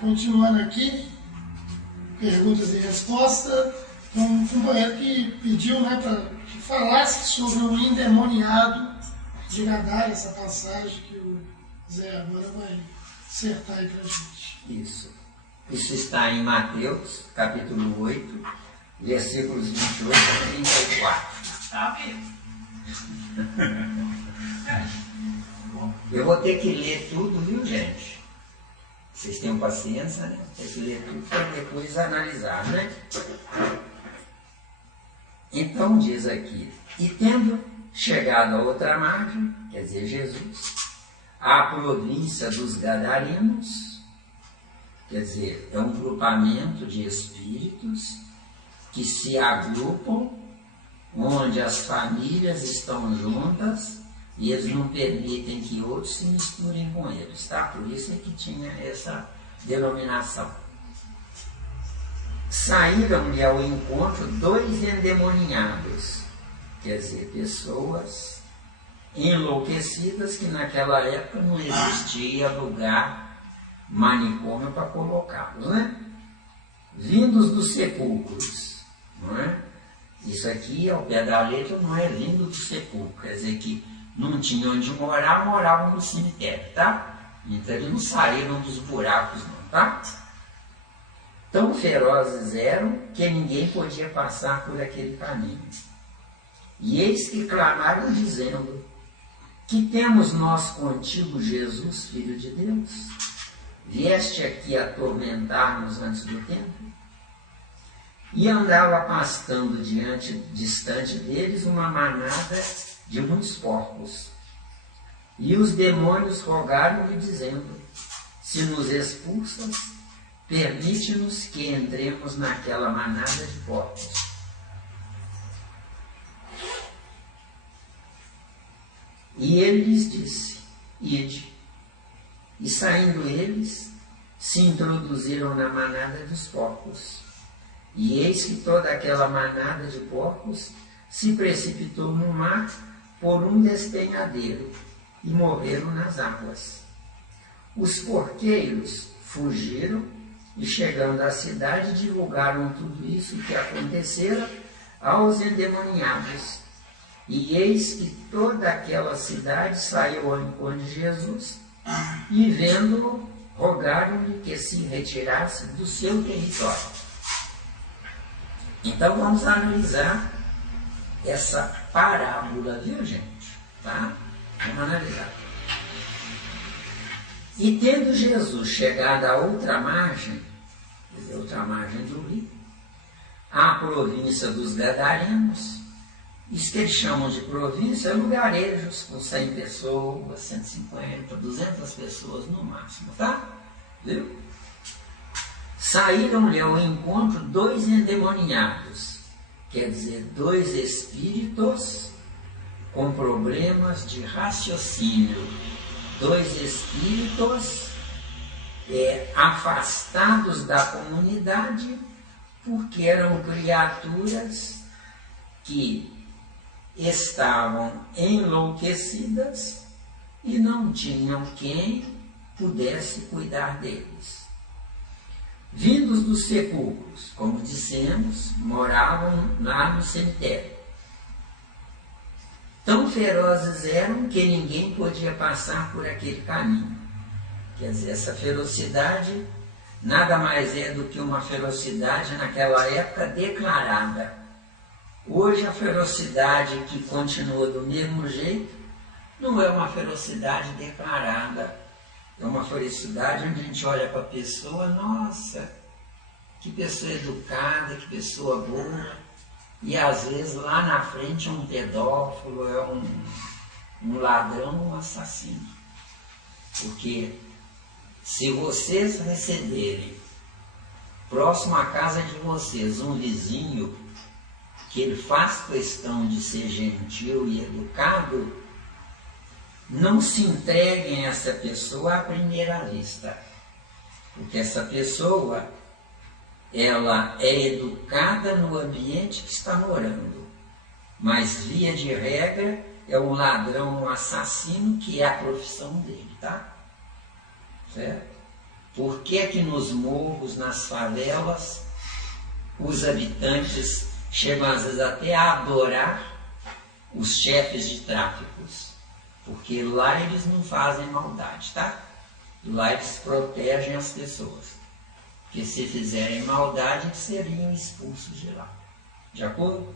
Continuando aqui, perguntas e respostas, um companheiro que pediu, né, para que falasse sobre o endemoniado de Gadara, essa passagem que o Zé agora vai acertar aí para a gente. Isso está em Mateus, capítulo 8, versículos 28 a 34. Está mesmo. Eu vou ter que ler tudo, viu, gente? Vocês tenham paciência, né? Tem que ler tudo para depois analisar, né? Então diz aqui: e tendo chegado a outra margem, quer dizer, Jesus, à província dos Gadarenos, quer dizer, é um grupamento de espíritos que se agrupam, onde as famílias estão juntas e eles não permitem que outros se misturem com eles, tá? Por isso é que tinha essa denominação. Saíram-lhe ao encontro 2 endemoniados, quer dizer, pessoas enlouquecidas que naquela época não existia lugar, manicômio para colocá-los, né? Vindos dos sepulcros, não é? Isso aqui, ao pé da letra, não é vindo do sepulcro, quer dizer que não tinham onde morar, moravam no cemitério, tá? Então eles não saíram dos buracos não, tá? Tão ferozes eram que ninguém podia passar por aquele caminho. E eis que clamaram dizendo: que temos nós contigo, Jesus, Filho de Deus? Vieste aqui atormentar-nos antes do tempo? E andava pastando distante deles uma manada de muitos porcos. E os demônios rogaram-lhe, dizendo: se nos expulsas, permite-nos que entremos naquela manada de porcos. E ele lhes disse: ide. E saindo eles, se introduziram na manada dos porcos. E eis que toda aquela manada de porcos se precipitou no mar por um despenhadeiro e morreram nas águas. Os porqueiros fugiram e, chegando à cidade, divulgaram tudo isso que acontecera aos endemoniados. E eis que toda aquela cidade saiu ao encontro de Jesus e, vendo-o, rogaram-lhe que se retirasse do seu território. Então vamos analisar essa parábola, viu, gente? Tá? Vamos analisar. E tendo Jesus chegado à outra margem, quer dizer, outra margem do rio, à província dos Gadarenos, isso que eles chamam de província, lugarejos com 100 pessoas, 150, 200 pessoas no máximo, tá? Viu? Saíram-lhe ao encontro 2 endemoniados, quer dizer, 2 espíritos com problemas de raciocínio, 2 espíritos afastados da comunidade, porque eram criaturas que estavam enlouquecidas e não tinham quem pudesse cuidar deles. Vindos dos sepulcros, como dissemos, moravam lá no cemitério. Tão ferozes eram que ninguém podia passar por aquele caminho. Quer dizer, essa ferocidade nada mais é do que uma ferocidade naquela época declarada. Hoje a ferocidade que continua do mesmo jeito não é uma ferocidade declarada. É uma ferocidade onde a gente olha para a pessoa, nossa, que pessoa educada, que pessoa boa. E às vezes lá na frente é um pedófilo, é um ladrão, um assassino. Porque se vocês receberem próximo à casa de vocês um vizinho que ele faz questão de ser gentil e educado, não se entreguem a essa pessoa à primeira vista, porque essa pessoa, ela é educada no ambiente que está morando, mas via de regra é um ladrão, um assassino, que é a profissão dele, tá? Certo? por que que nos morros, nas favelas, os habitantes chegam às vezes até a adorar os chefes de tráficos? Porque lá eles não fazem maldade, tá? Lá eles protegem as pessoas. Porque se fizerem maldade, eles seriam expulsos de lá. De acordo?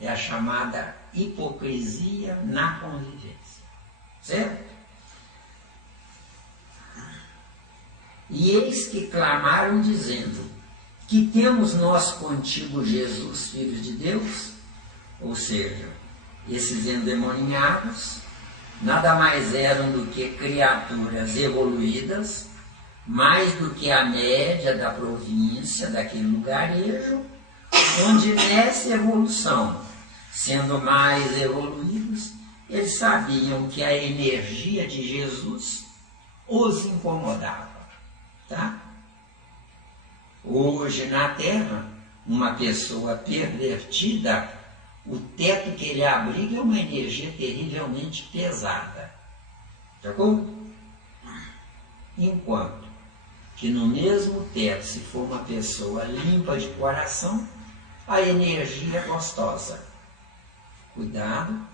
É a chamada hipocrisia na convivência. Certo? E eis que clamaram dizendo: que temos nós contigo, Jesus, Filho de Deus? Ou seja, esses endemoniados nada mais eram do que criaturas evoluídas, mais do que a média da província, daquele lugarejo, onde nessa evolução, sendo mais evoluídos, eles sabiam que a energia de Jesus os incomodava. Tá? Hoje na Terra, uma pessoa pervertida, o teto que ele abriga é uma energia terrivelmente pesada. De acordo? Enquanto que no mesmo teto, se for uma pessoa limpa de coração, a energia é gostosa. Cuidado,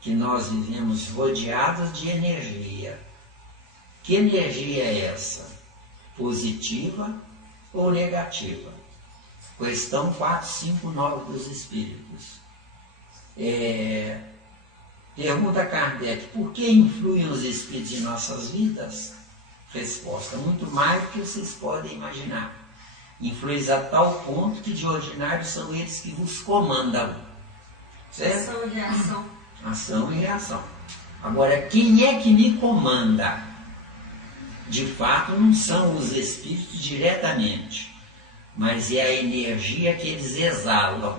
que nós vivemos rodeados de energia. Que energia é essa? Positiva ou negativa? Questão 459 dos Espíritos. Pergunta Kardec: por que influem os Espíritos em nossas vidas? Resposta: muito mais do que vocês podem imaginar. Influem a tal ponto que de ordinário são eles que vos comandam. Certo? Ação e reação. Ação e reação. Agora, quem é que me comanda? De fato, não são os Espíritos diretamente, mas é a energia que eles exalam,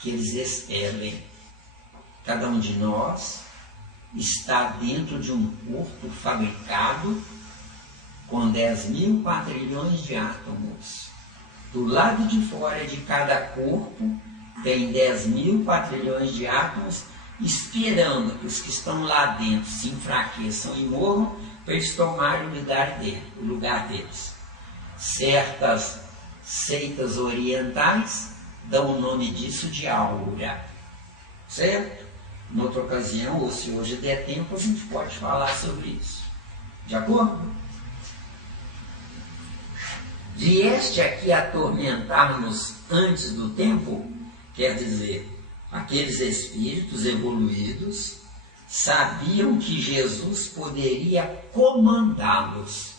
que eles expelem. Cada um de nós está dentro de um corpo fabricado com 10.000 quatrilhões de átomos. Do lado de fora de cada corpo tem 10.000 quatrilhões de átomos, esperando que os que estão lá dentro se enfraqueçam e morram para eles tomarem o lugar deles. Certas seitas orientais dão o nome disso de aura. Certo? Em outra ocasião, ou se hoje der tempo, a gente pode falar sobre isso. De acordo? Vieste aqui atormentar-nos antes do tempo, quer dizer, aqueles espíritos evoluídos sabiam que Jesus poderia comandá-los,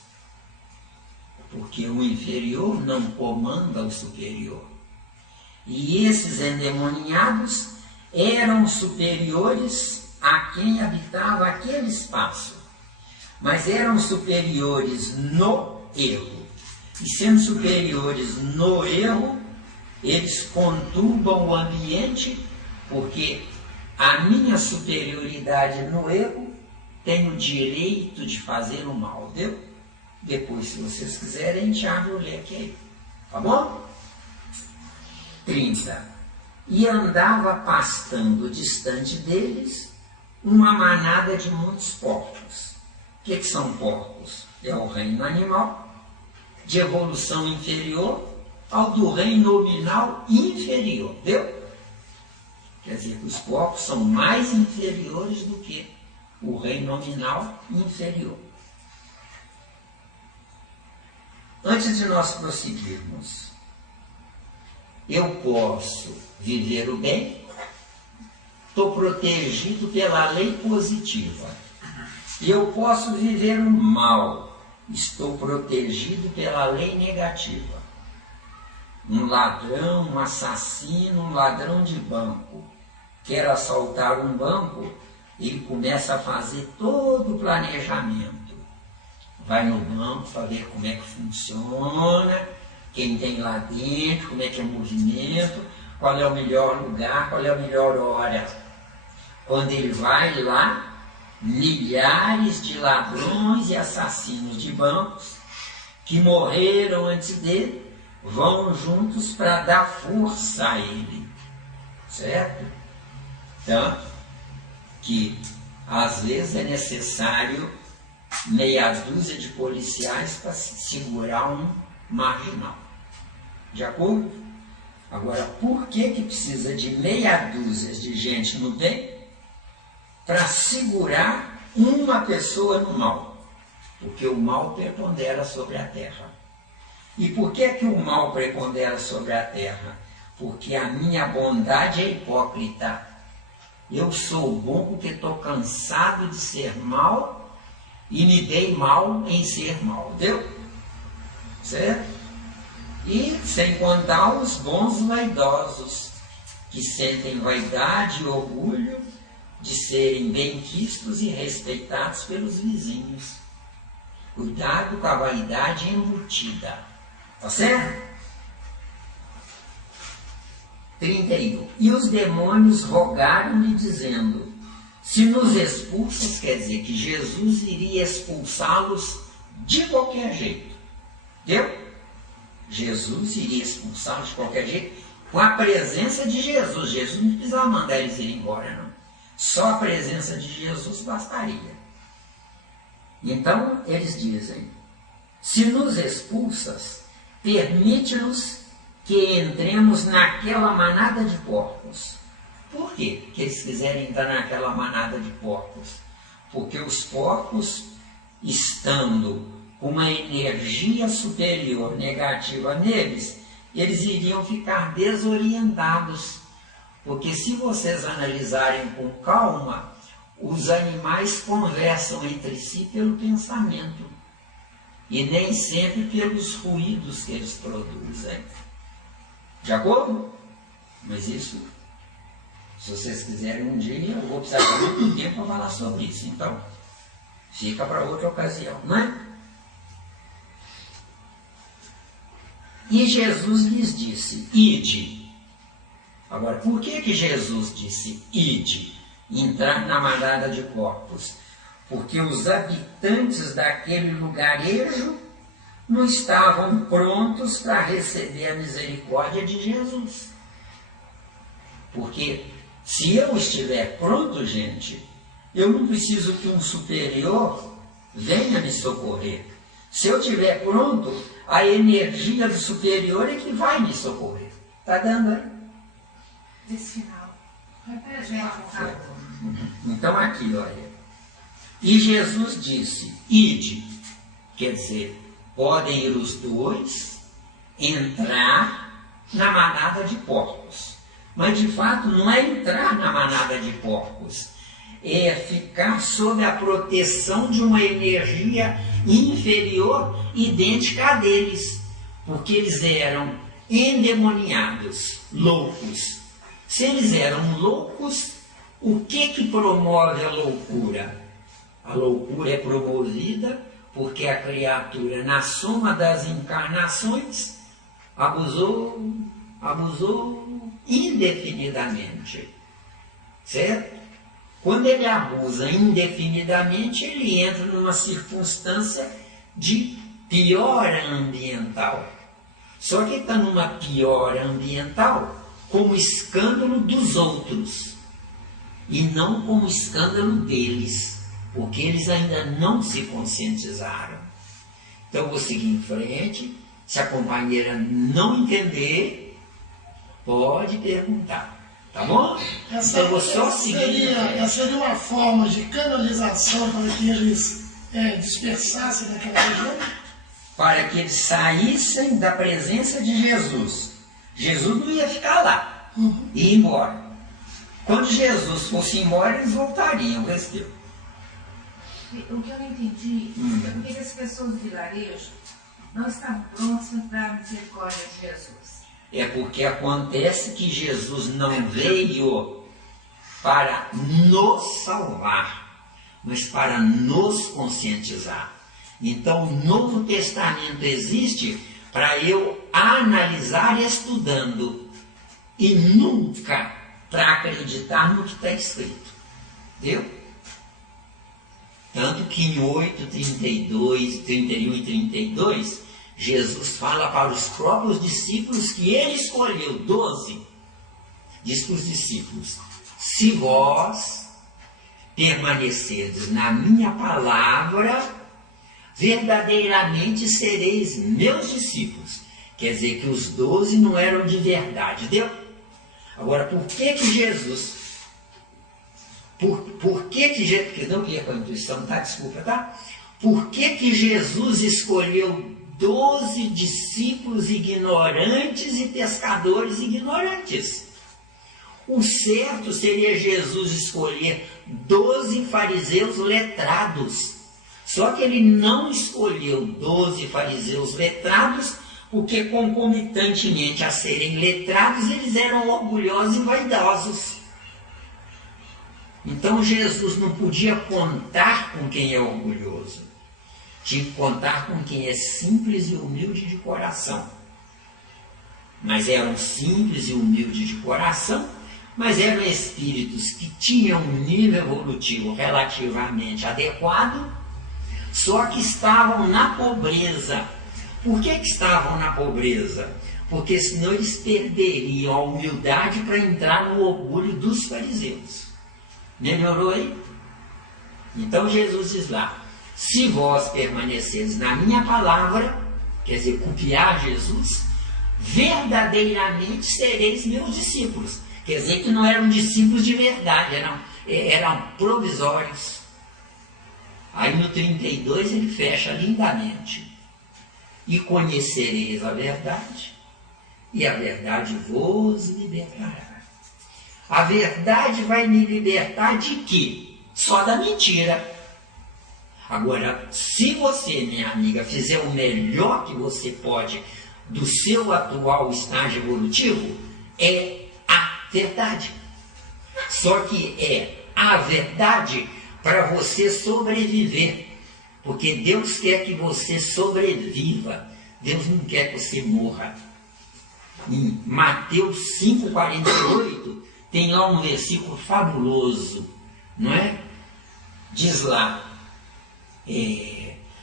porque o inferior não comanda o superior. E esses endemoniados eram superiores a quem habitava aquele espaço, mas eram superiores no erro. E sendo superiores no erro, eles conturbam o ambiente, porque a minha superioridade no erro tem o direito de fazer o mal, viu? Depois, se vocês quiserem, a gente abre o leque aí. Tá bom? 30. E andava pastando distante deles uma manada de muitos porcos. O que são porcos? É o reino animal, de evolução inferior ao do reino nominal inferior, viu? Quer dizer que os porcos são mais inferiores do que o reino nominal inferior. Antes de nós prosseguirmos, eu posso viver o bem, estou protegido pela lei positiva. E eu posso viver o mal, estou protegido pela lei negativa. Um ladrão, um assassino, um ladrão de banco quer assaltar um banco, ele começa a fazer todo o planejamento. Vai no banco para ver como é que funciona, quem tem lá dentro, como é que é o movimento, qual é o melhor lugar, qual é a melhor hora. Quando ele vai lá, milhares de ladrões e assassinos de bancos que morreram antes dele vão juntos para dar força a ele, certo? Tanto que às vezes é necessário meia dúzia de policiais para segurar um marginal. De acordo? Agora, por que precisa de meia dúzia de gente no bem para segurar uma pessoa no mal? Porque o mal prepondera sobre a terra. E por que o mal prepondera sobre a terra? Porque a minha bondade é hipócrita. Eu sou bom porque estou cansado de ser mal e me dei mal em ser mal. Deu? Certo? E sem contar os bons vaidosos, que sentem vaidade e orgulho de serem benquistos e respeitados pelos vizinhos. Cuidado com a vaidade embutida. Tá certo? 31. E os demônios rogaram-lhe, dizendo: se nos expulsas, quer dizer que Jesus iria expulsá-los de qualquer jeito. Entendeu? Jesus iria expulsá-los de qualquer jeito, com a presença de Jesus. Jesus não precisava mandar eles ir embora, não. Só a presença de Jesus bastaria. Então, eles dizem: se nos expulsas, permite-nos que entremos naquela manada de porcos. Por quê que eles quiserem entrar naquela manada de porcos? Porque os porcos, estando com uma energia superior negativa neles, eles iriam ficar desorientados. Porque se vocês analisarem com calma, os animais conversam entre si pelo pensamento e nem sempre pelos ruídos que eles produzem. De acordo? Mas isso, se vocês quiserem um dia, eu vou precisar de muito tempo para falar sobre isso. Então, fica para outra ocasião, não é? E Jesus lhes disse: ide. Agora, por que Jesus disse ide? Entrar na manada de porcos? Porque os habitantes daquele lugarejo não estavam prontos para receber a misericórdia de Jesus. Porque se eu estiver pronto, gente, eu não preciso que um superior venha me socorrer. Se eu estiver pronto, a energia do superior é que vai me socorrer. Está dando aí? Desse final. Então aqui, olha. E Jesus disse: ide. Quer dizer, podem ir os dois entrar na manada de porcos. Mas de fato não é entrar na manada de porcos, é ficar sob a proteção de uma energia inferior, idêntica a deles, porque eles eram endemoniados, loucos. Se eles eram loucos, o que promove a loucura? A loucura é promovida porque a criatura, na soma das encarnações, abusou indefinidamente. Certo? Quando ele abusa indefinidamente, ele entra numa circunstância de piora ambiental. Só que está numa piora ambiental como escândalo dos outros e não como escândalo deles, porque eles ainda não se conscientizaram. Então eu vou seguir em frente. Se a companheira não entender, pode perguntar. Tá bom? Essa, então eu vou só seguir. Essa seria uma forma de canalização para que eles dispersassem daquela região? Para que eles saíssem da presença de Jesus. Jesus não ia ficar lá, ia embora. Quando Jesus fosse embora, eles voltariam, restou. O que eu não entendi é porque as pessoas do vilarejo não estavam prontas para a misericórdia de Jesus. É porque acontece que Jesus não veio para nos salvar, mas para nos conscientizar. Então o Novo Testamento existe para eu analisar estudando e nunca para acreditar no que está escrito. Entendeu? Tanto que em 8, 32, 31 e 32, Jesus fala para os próprios discípulos que ele escolheu 12. Diz para os discípulos: se vós permanecerdes na minha palavra, verdadeiramente sereis meus discípulos. Quer dizer que os 12 não eram de verdade, deu? Agora, por que Jesus... Por que Jesus... Porque não ia com a intuição, tá? Desculpa, tá? Por que Jesus escolheu 12 discípulos ignorantes e pescadores ignorantes? O certo seria Jesus escolher 12 fariseus letrados. Só que ele não escolheu 12 fariseus letrados, porque concomitantemente a serem letrados, eles eram orgulhosos e vaidosos. Então Jesus não podia contar com quem é orgulhoso. Tinha que contar com quem é simples e humilde de coração. Mas eram simples e humildes de coração, mas eram espíritos que tinham um nível evolutivo relativamente adequado, só que estavam na pobreza. Por que estavam na pobreza? Porque senão eles perderiam a humildade para entrar no orgulho dos fariseus. Melhorou aí? Então Jesus diz lá, se vós permaneceres na minha palavra, quer dizer, copiar Jesus, verdadeiramente sereis meus discípulos. Quer dizer que não eram discípulos de verdade, eram provisórios. Aí no 32 ele fecha lindamente. E conhecereis a verdade, e a verdade vos libertará. A verdade vai me libertar de quê? Só da mentira. Agora, se você, minha amiga, fizer o melhor que você pode do seu atual estágio evolutivo, é a verdade. Só que é a verdade para você sobreviver. Porque Deus quer que você sobreviva. Deus não quer que você morra. Em Mateus 5,48 tem lá um versículo fabuloso, não é? Diz lá,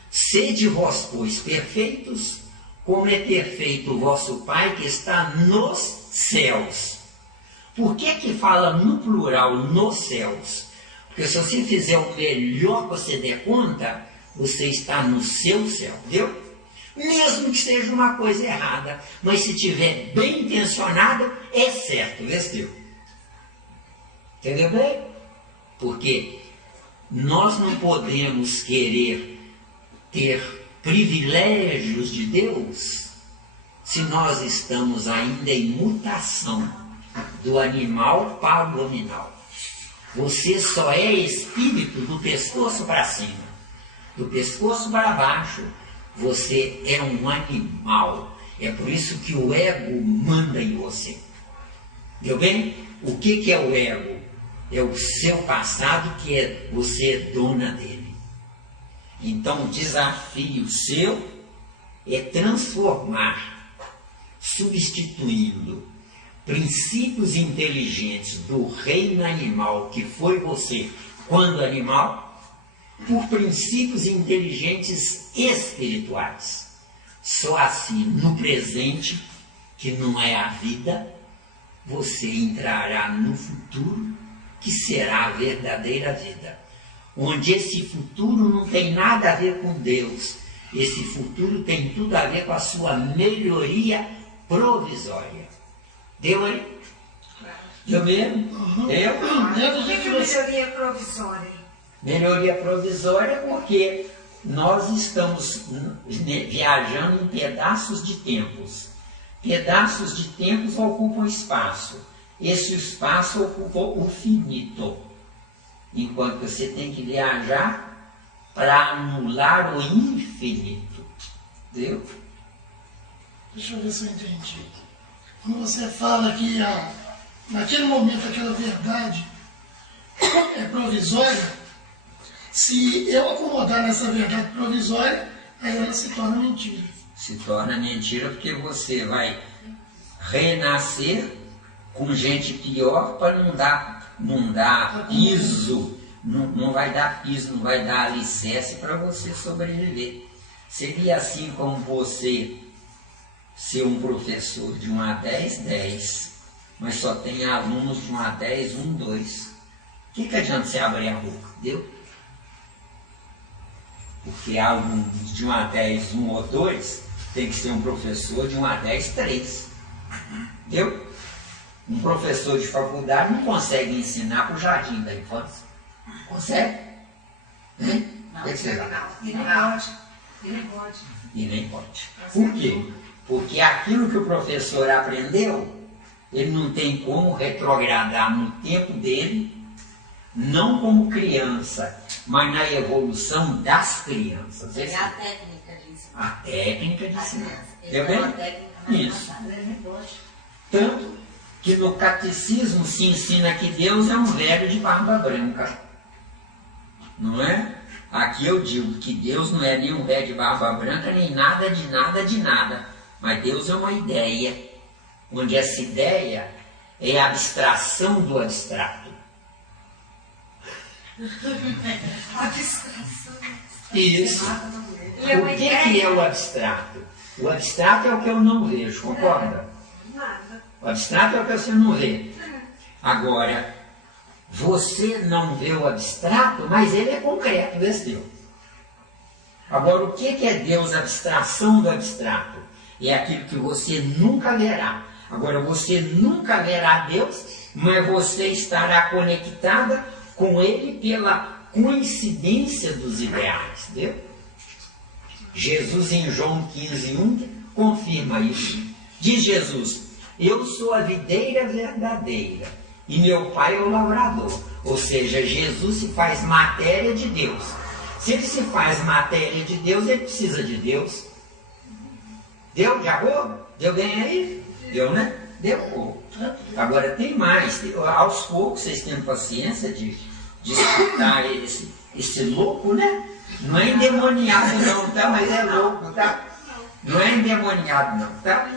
sede vós, pois, perfeitos, como é perfeito o vosso Pai que está nos céus. Por que fala no plural, nos céus? Porque se você fizer o melhor que você der conta, você está no seu céu, viu? Mesmo que seja uma coisa errada, mas se tiver bem intencionado, é certo, viu? Entendeu bem? Porque nós não podemos querer ter privilégios de Deus se nós estamos ainda em mutação do animal para o nominal. Você só é espírito do pescoço para cima. Do pescoço para baixo, você é um animal. É por isso que o ego manda em você. Deu bem? O que é o ego? É o seu passado que você é dona dele. Então o desafio seu é transformar, substituindo princípios inteligentes do reino animal que foi você quando animal, por princípios inteligentes espirituais. Só assim, no presente, que não é a vida, você entrará no futuro, que será a verdadeira vida. Onde esse futuro não tem nada a ver com Deus. Esse futuro tem tudo a ver com a sua melhoria provisória. Deu aí? Deu mesmo? Uhum. Deu? Por que melhoria provisória? Melhoria provisória porque nós estamos viajando em pedaços de tempos. Pedaços de tempos ocupam espaço. Esse espaço ocupa o finito. Enquanto você tem que viajar para anular o infinito. Entendeu? Deixa eu ver se eu entendi. Quando você fala que naquele momento aquela verdade é provisória, se eu acomodar nessa verdade provisória, aí ela se torna mentira. Se torna mentira porque você vai renascer com gente pior para não dar piso, não vai dar piso, não vai dar alicerce para você sobreviver. Seria assim como você ser um professor de 1 a 10, 10, mas só tem alunos de 1 a 10, 1, 2. O que adianta você abrir a boca? Deu? Porque alunos de 1 a 10, 1 ou 2, tem que ser um professor de 1 a 10, 3. Entendeu? Um professor de faculdade não consegue ensinar para o jardim da infância. Consegue? Hein? Não, O que você acha? não. E nem pode. E nem pode. E nem pode. Por quê? Porque aquilo que o professor aprendeu, ele não tem como retrogradar no tempo dele, não como criança, mas na evolução das crianças. É a técnica de ensinar. A técnica de A ensinar. criança. Entendeu Ele tem bem? uma técnica mais Isso. avançada. Nem pode. Tanto que no catecismo se ensina que Deus é um velho de barba branca. Não é? Aqui eu digo que Deus não é nem um velho de barba branca, nem nada de nada de nada. Mas Deus é uma ideia, onde essa ideia é a abstração do abstrato. Abstração. Isso. Ele é uma O que ideia. é o abstrato? O abstrato é o que eu não vejo, concorda? Nada. O abstrato é o que você não vê. Agora, você não vê o abstrato, mas ele é concreto, vê se Deus. Agora, o que é Deus, a abstração do abstrato? É aquilo que você nunca verá. Agora, você nunca verá Deus, mas você estará conectada com Ele pela coincidência dos ideais. Entendeu? Jesus, em João 15:1, confirma isso. Diz Jesus: eu sou a videira verdadeira e meu pai é o lavrador. Ou seja, Jesus se faz matéria de Deus. Se ele se faz matéria de Deus, ele precisa de Deus. Deu? Já vou? Deu bem aí? Deu, né? Deu. Agora tem mais. Aos poucos vocês têm paciência de escutar esse louco, né? Não é endemoniado não, tá? Mas é louco, tá? Não é endemoniado não, tá?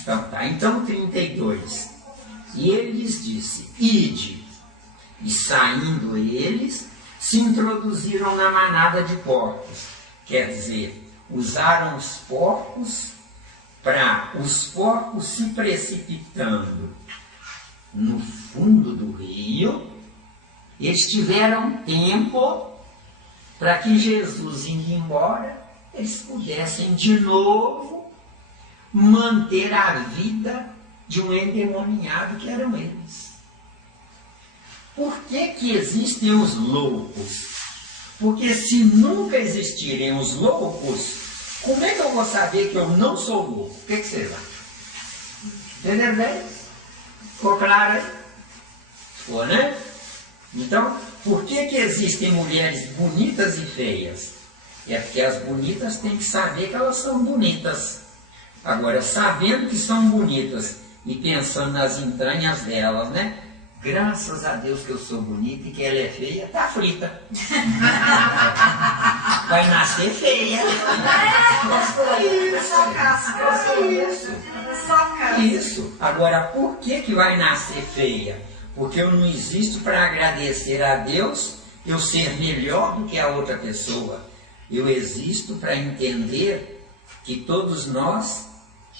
Então tá. Então 32. E ele lhes disse: ide. E saindo eles, se introduziram na manada de porcos. Quer dizer, usaram os porcos para os porcos se precipitando no fundo do rio. Eles tiveram tempo para que Jesus, indo embora, eles pudessem de novo manter a vida de um endemoniado que eram eles. Por que existem os loucos? Porque se nunca existirem os loucos, como é que eu vou saber que eu não sou louco? O que vocês acham? Entendeu bem? Ficou claro aí? Ficou, né? Então, por que existem mulheres bonitas e feias? É porque as bonitas têm que saber que elas são bonitas. Agora, sabendo que são bonitas e pensando nas entranhas delas, né? Graças a Deus que eu sou bonita e que ela é feia, tá frita. Vai nascer feia. Isso. Agora, por que vai nascer feia? Porque eu não existo para agradecer a Deus eu ser melhor do que a outra pessoa. Eu existo para entender que todos nós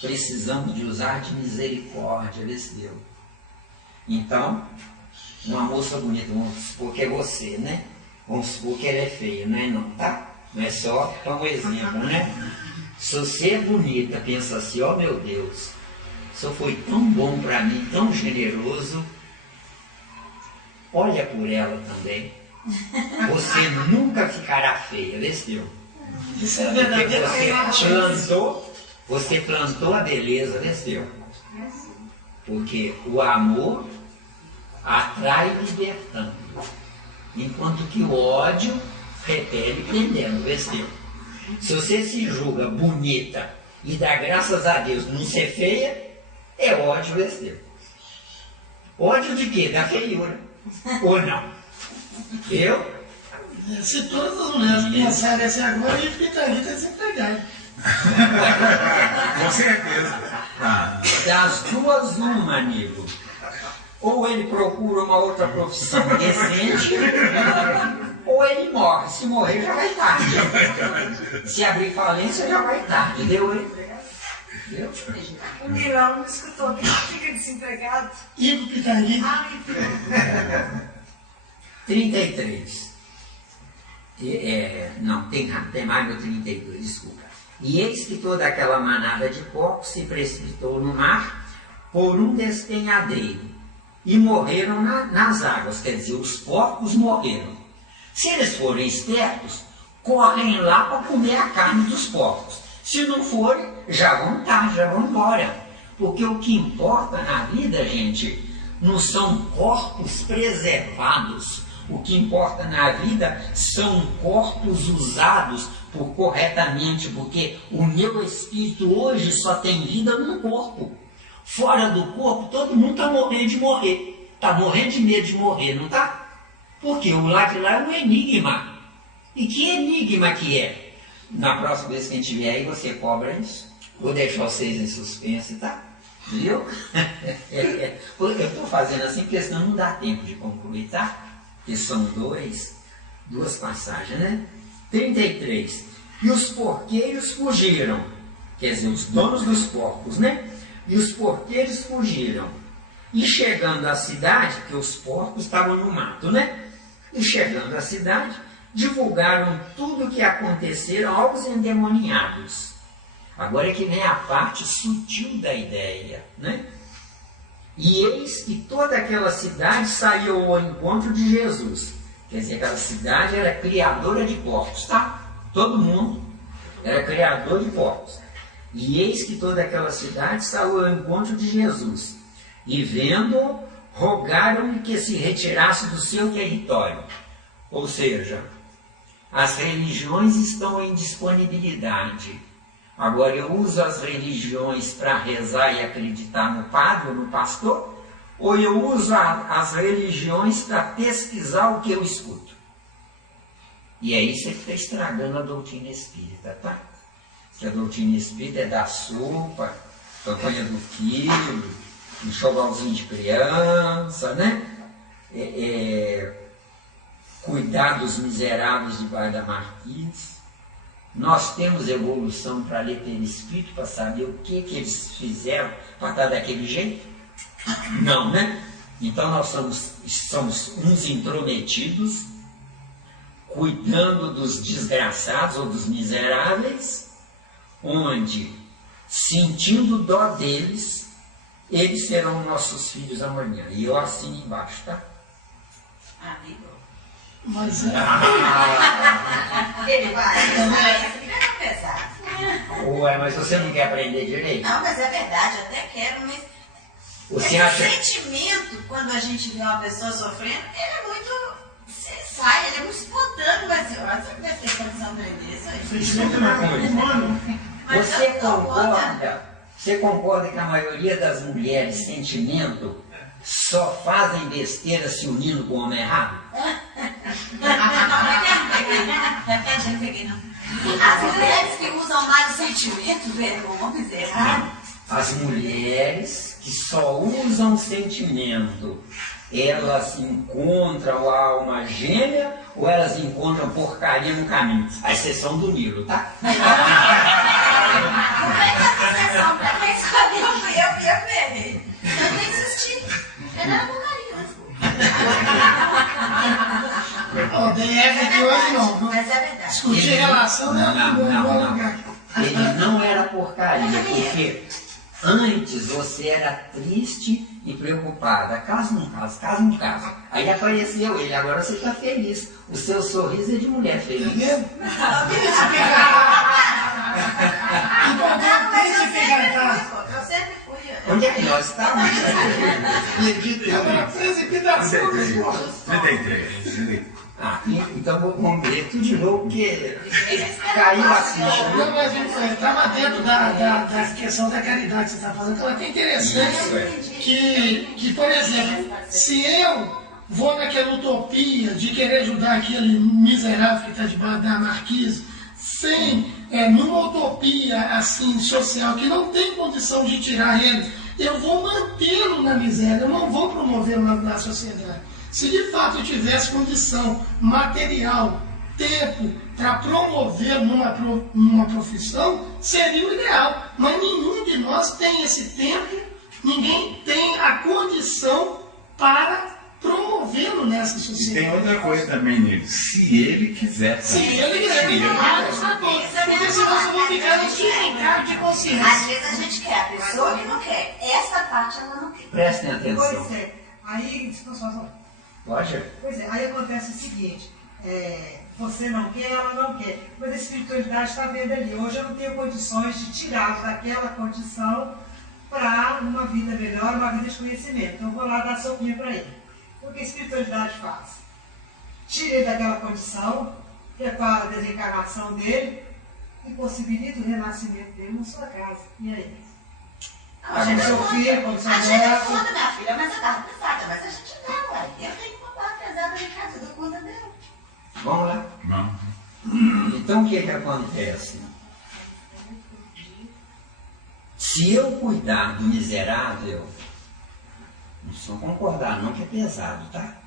precisamos de usar de misericórdia desse Deus. Então, uma moça bonita, vamos supor que é você, né? Vamos supor que ela é feia, não é não, tá? Não é só para um exemplo, né? Se você é bonita, pensa assim, ó meu Deus, o Senhor foi tão bom para mim, tão generoso, olha por ela também. Você nunca ficará feia, vê se deu. Isso é verdadeiro. Você plantou a beleza, vê se deu. Porque o amor atrai libertando, enquanto que o ódio repele prendendo, vê se deu. Se você se julga bonita e dá graças a Deus não ser feia, é ódio, vê se deu. Ódio de quê? Da feiura. Ou não? Eu? Se todas as mulheres pensarem assim agora, ele ficaria desempregado. Com certeza. Das duas, uma, amigo. Ou ele procura uma outra profissão decente, ou ele morre. Se morrer, já vai tarde. Se abrir falência, já vai tarde. Deu aí? Deu? O Milão não escutou que fica desempregado. Ivo Pitangui. 33. Não, tem mais no 32, desculpa. E eis que toda aquela manada de porcos se precipitou no mar por um despenhadeiro e morreram nas águas, quer dizer, os porcos morreram. Se eles forem espertos, correm lá para comer a carne dos porcos. Se não forem, já vão embora. Porque o que importa na vida, gente, não são corpos preservados. O que importa na vida são corpos usados corretamente, porque o meu espírito hoje só tem vida num corpo. Fora do corpo, todo mundo está morrendo de morrer. Está morrendo de medo de morrer, não está? Porque o lado de lá é um enigma. E que enigma que é? Na próxima vez que a gente vier aí, você cobra isso. Vou deixar vocês em suspense, tá? Viu? Eu estou fazendo assim porque senão não dá tempo de concluir, tá? Que são duas passagens, né? 33. E os porqueiros fugiram. Quer dizer, os donos dos porcos, né? E os porqueiros fugiram. E chegando à cidade, que os porcos estavam no mato, né? E chegando à cidade, divulgaram tudo o que aconteceu aos endemoniados. Agora é que vem a parte sutil da ideia, né? E eis que toda aquela cidade saiu ao encontro de Jesus. Quer dizer, aquela cidade era criadora de porcos, tá? Todo mundo era criador de porcos. E eis que toda aquela cidade saiu ao encontro de Jesus. E vendo, rogaram que se retirasse do seu território. Ou seja, as religiões estão em disponibilidade. Agora eu uso as religiões para rezar e acreditar no padre ou no pastor, ou eu uso as religiões para pesquisar o que eu escuto. E é isso que está estragando a doutrina espírita, tá? Que a doutrina espírita é da sopa, campanha do quilo, enxovalzinho de criança, né? Cuidar dos miseráveis debaixo da marquise. Nós temos evolução para ler pelo Espírito, para saber o que eles fizeram para estar daquele jeito? Não, né? Então nós somos uns intrometidos, cuidando dos desgraçados ou dos miseráveis, onde, sentindo dó deles, eles serão nossos filhos amanhã. E eu assino embaixo, tá? Amigo. Mas Ele vai, esse livro é pesado. Ué, mas você não quer aprender direito? Não, mas é verdade, eu até quero, mas Você esse acha... sentimento, quando a gente vê uma pessoa sofrendo, ele é muito... Você sai, ele é muito espontâneo, mas você deve ter condição de aprender isso aí. sentimento é humano. Mas Você eu tô você concorda que a maioria das mulheres sentimento só fazem besteira se unindo com o homem errado? As mulheres que usam mais o sentimento, velho, homens errados. As mulheres que só usam sentimento, elas encontram a alma gêmea ou elas encontram porcaria no caminho? A exceção do Nilo, tá? Quem escolheu, eu peguei. Eu nem insisti. Eu não era porcaria, mas... Ó, DF de hoje não. Mas é verdade. Discutir relação não. Ele não era porcaria, porque antes você era triste e preocupada. Caso não caso. Aí apareceu ele, agora você está feliz. O seu sorriso é de mulher feliz. Eu sempre fui. Onde é que nós estamos? Precipitação. 33. Então vamos ler tudo de novo, porque caiu assim. Não, mas estava dentro da questão da caridade que você está falando, que ela é até interessante. Que, por exemplo, se eu vou naquela utopia de querer ajudar aquele miserável que está debaixo da marquise, sem, numa utopia assim, social, que não tem condição de tirar ele, eu vou mantê-lo na miséria, eu não vou promovê-lo na sociedade. Se de fato eu tivesse condição material, tempo para promovê-lo numa profissão, seria o ideal. Mas nenhum de nós tem esse tempo, ninguém tem a condição para promover envolvendo nessa E sociedade. tem outra coisa também nele. Se ele quiser. Se ele quiser melhorar, está bom. Porque senão eu vou ficar no desencargo de consciência. Às vezes a gente quer, a pessoa que não quer. Essa parte ela não quer. Prestem atenção. Pois é. Aí, Pode? pois é, aí acontece o seguinte, você não quer, ela não quer. Mas a espiritualidade está vendo ali. Hoje eu não tenho condições de tirá-lo daquela condição para uma vida melhor, uma vida de conhecimento. Então eu vou lá dar sopinha para ele. O que a espiritualidade faz? Tira ele daquela condição, prepara a desencarnação dele e possibilita o renascimento dele na sua casa. E aí? Não, a gente seu filho, quando seu a gente neto. conta, minha filha, mas a barra pesada, mas a gente não, ué. Eu tenho uma barra pesada de casa, eu dou conta dela. Vamos lá? Não. Então o que que acontece? Se eu cuidar do miserável, não só concordar não que é pesado, tá?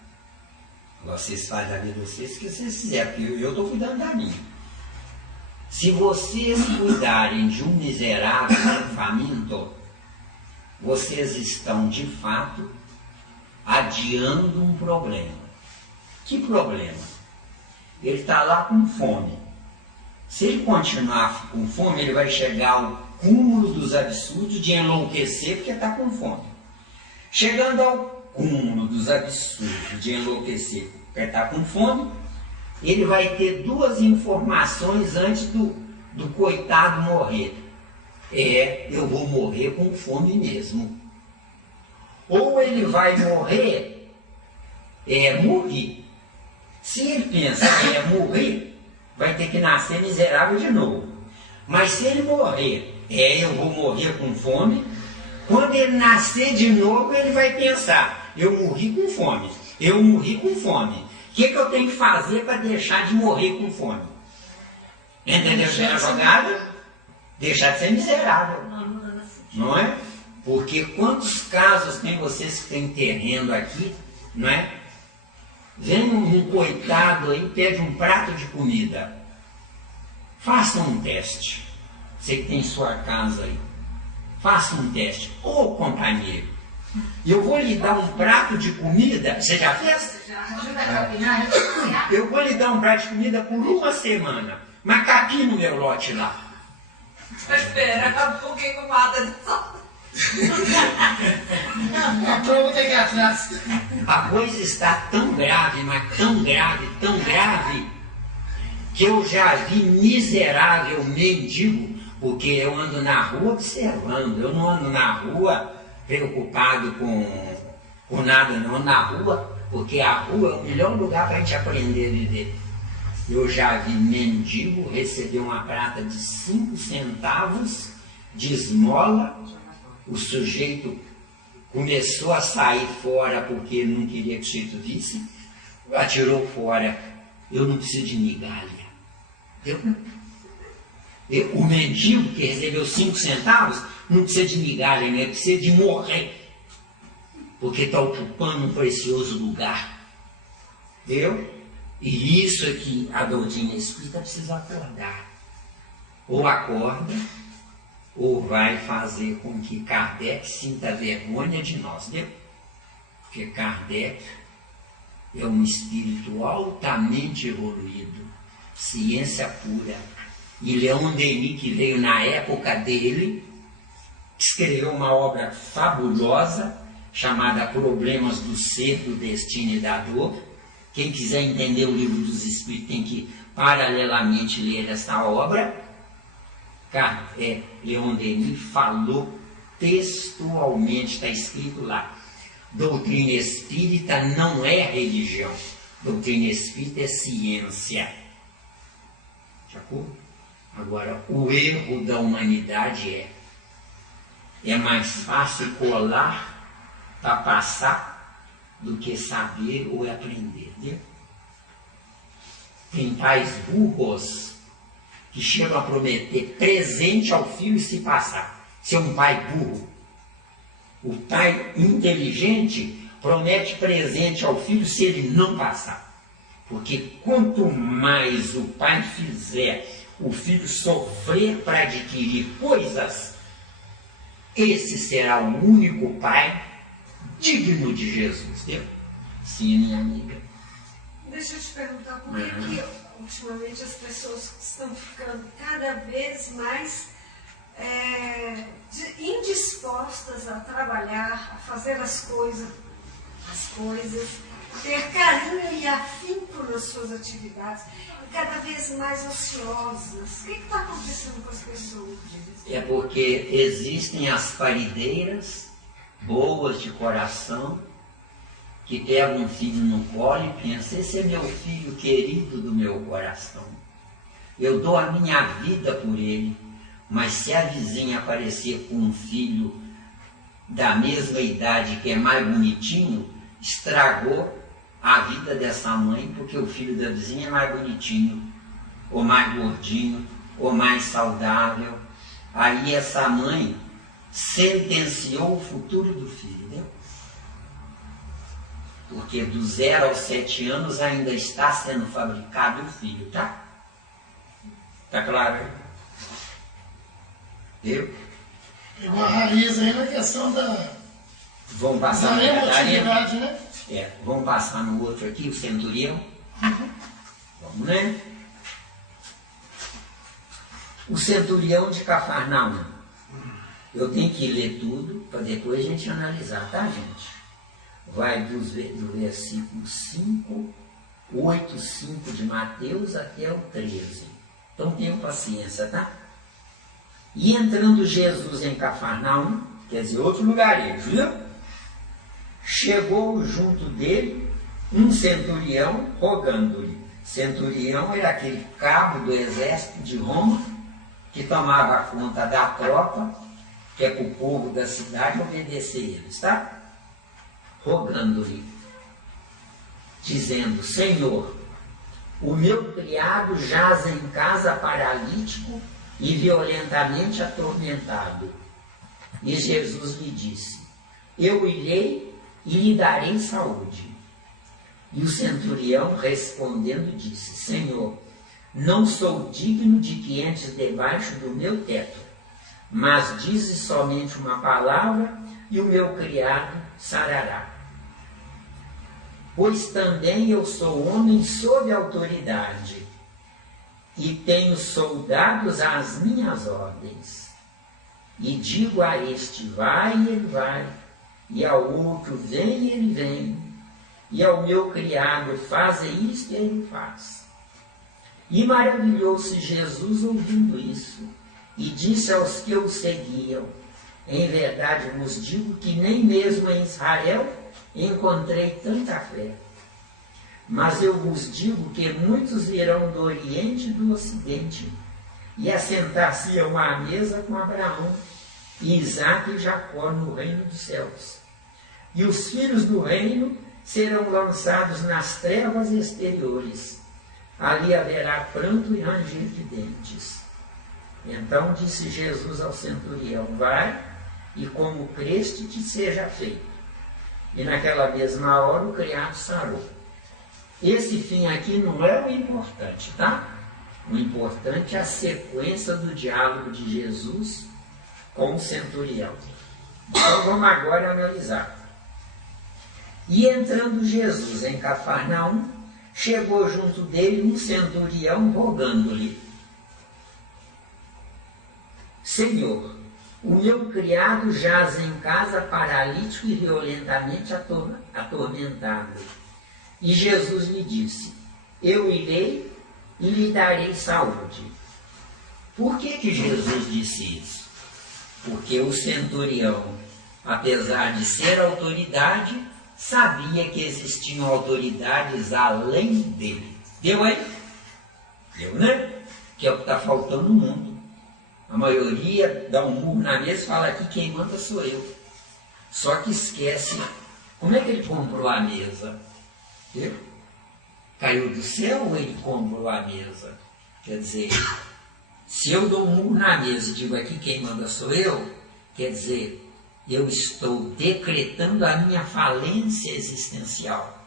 Vocês fazem a vida de vocês que vocês quiserem, porque eu estou cuidando da minha. Se vocês cuidarem de um miserável faminto, vocês estão de fato adiando um problema. Que problema? Ele está lá com fome. Se ele continuar com fome, ele vai chegar ao cúmulo dos absurdos de enlouquecer porque está com fome. Chegando ao cúmulo dos absurdos de enlouquecer porque está com fome, ele vai ter duas informações antes do coitado morrer. Eu vou morrer com fome mesmo. Ou ele vai morrer, morrer. Se ele pensa que morrer, vai ter que nascer miserável de novo. Mas se ele morrer, eu vou morrer com fome, quando ele nascer de novo, ele vai pensar, eu morri com fome, eu morri com fome. O que eu tenho que fazer para deixar de morrer com fome? Entendeu? A jogada? Deixar de ser miserável. Não é? Porque quantos casos tem vocês que têm terreno aqui, não é? Vem um coitado aí, pede um prato de comida. Façam um teste. Você que tem sua casa aí. Faça um teste. Ô companheiro, eu vou lhe dar um prato de comida. Você já fez? Eu vou lhe dar um prato de comida por uma semana. Mas capi no meu lote lá. Espera, um pouquinho com mata só. A prova tem que ir atrás. A coisa está tão grave, mas tão grave, que eu já vi miserável mendigo, porque eu ando na rua observando, eu não ando na rua preocupado com nada, não, na rua, porque a rua é o melhor lugar para a gente aprender a viver. Eu já vi mendigo receber uma prata de 5 centavos de esmola, o sujeito começou a sair fora porque não queria que o sujeito visse, atirou fora. Eu não preciso de migalha. O mendigo que recebeu 5 centavos não precisa de migalha, né? Precisa de morrer, porque está ocupando um precioso lugar. Entendeu? E isso é que a doutrina espírita precisa acordar. Ou acorda, ou vai fazer com que Kardec sinta vergonha de nós, entendeu? Porque Kardec é um espírito altamente evoluído, ciência pura. E Leon Denis, que veio na época dele, escreveu uma obra fabulosa chamada Problemas do Ser, do Destino e da Dor. Quem quiser entender o Livro dos Espíritos tem que paralelamente ler essa obra. Leon Denis falou textualmente, está escrito lá. Doutrina espírita não é religião. Doutrina espírita é ciência. De acordo? Agora, o erro da humanidade é mais fácil colar para passar do que saber ou aprender. Né? Tem pais burros que chegam a prometer presente ao filho se passar. Se é um pai burro. O pai inteligente promete presente ao filho se ele não passar. Porque quanto mais o pai fizer o filho sofrer para adquirir coisas, esse será o único pai digno de Jesus. Entendeu? Sim, minha amiga. Deixa eu te perguntar, por que ultimamente as pessoas estão ficando cada vez mais indispostas a trabalhar, a fazer as coisas, ter carinho e afinco nas suas atividades, e cada vez mais ociosas? O que está acontecendo com as pessoas? É porque existem as parideiras boas de coração, que pegam um filho no colo e pensam: esse é meu filho querido do meu coração, eu dou a minha vida por ele. Mas se a vizinha aparecer com um filho da mesma idade que é mais bonitinho, estragou a vida dessa mãe, porque o filho da vizinha é mais bonitinho, ou mais gordinho, ou mais saudável. Aí essa mãe sentenciou o futuro do filho, entendeu? Porque do 0 aos 7 anos ainda está sendo fabricado o filho, tá? Tá claro aí? Viu? Pegou a raiz aí na questão da emotividade, né? Vamos passar no outro aqui, o centurião. Vamos, né? O centurião de Cafarnaum. Eu tenho que ler tudo para depois a gente analisar, tá, gente? Vai do versículo 8, 5 de Mateus até o 13. Então tenham paciência, tá? E entrando Jesus em Cafarnaum, quer dizer, outro lugarejo, viu? Chegou junto dele um centurião rogando-lhe. Centurião era aquele cabo do exército de Roma que tomava conta da tropa, que é para o povo da cidade obedecer eles, tá? Rogando-lhe, dizendo: Senhor, o meu criado jaz em casa paralítico e violentamente atormentado. E Jesus lhe disse: eu irei e lhe darei saúde. E o centurião respondendo disse: Senhor, não sou digno de que entres debaixo do meu teto, mas dizes somente uma palavra e o meu criado sarará. Pois também eu sou homem sob autoridade, e tenho soldados às minhas ordens. E digo a este: vai, e ele vai, e ao outro: vem, e ele vem, e ao meu criado: faze isto, e ele faz. E maravilhou-se Jesus ouvindo isso, e disse aos que o seguiam: em verdade vos digo que nem mesmo em Israel encontrei tanta fé. Mas eu vos digo que muitos virão do Oriente e do Ocidente, e assentar-se-ão à mesa com Abraão, e Isaque e Jacó no reino dos céus. E os filhos do reino serão lançados nas trevas exteriores. Ali haverá pranto e ranger de dentes. Então disse Jesus ao centurião: vai, e como creste te seja feito. E naquela mesma hora o criado sarou. Esse fim aqui não é o importante, tá? O importante é a sequência do diálogo de Jesus com o centurião. Então vamos agora analisar. E entrando Jesus em Cafarnaum, chegou junto dele um centurião rogando-lhe: Senhor, o meu criado jaz em casa paralítico e violentamente atormentado. E Jesus lhe disse: eu irei e lhe darei saúde. Por que Jesus disse isso? Porque o centurião, apesar de ser autoridade, sabia que existiam autoridades além dele. Deu aí? Deu, né? Que é o que está faltando no mundo. A maioria dá um murro na mesa e fala: aqui quem manda sou eu. Só que esquece. Como é que ele comprou a mesa? Viu? Caiu do céu ou ele comprou a mesa? Quer dizer, se eu dou um murro na mesa e digo: aqui quem manda sou eu, quer dizer, eu estou decretando a minha falência existencial.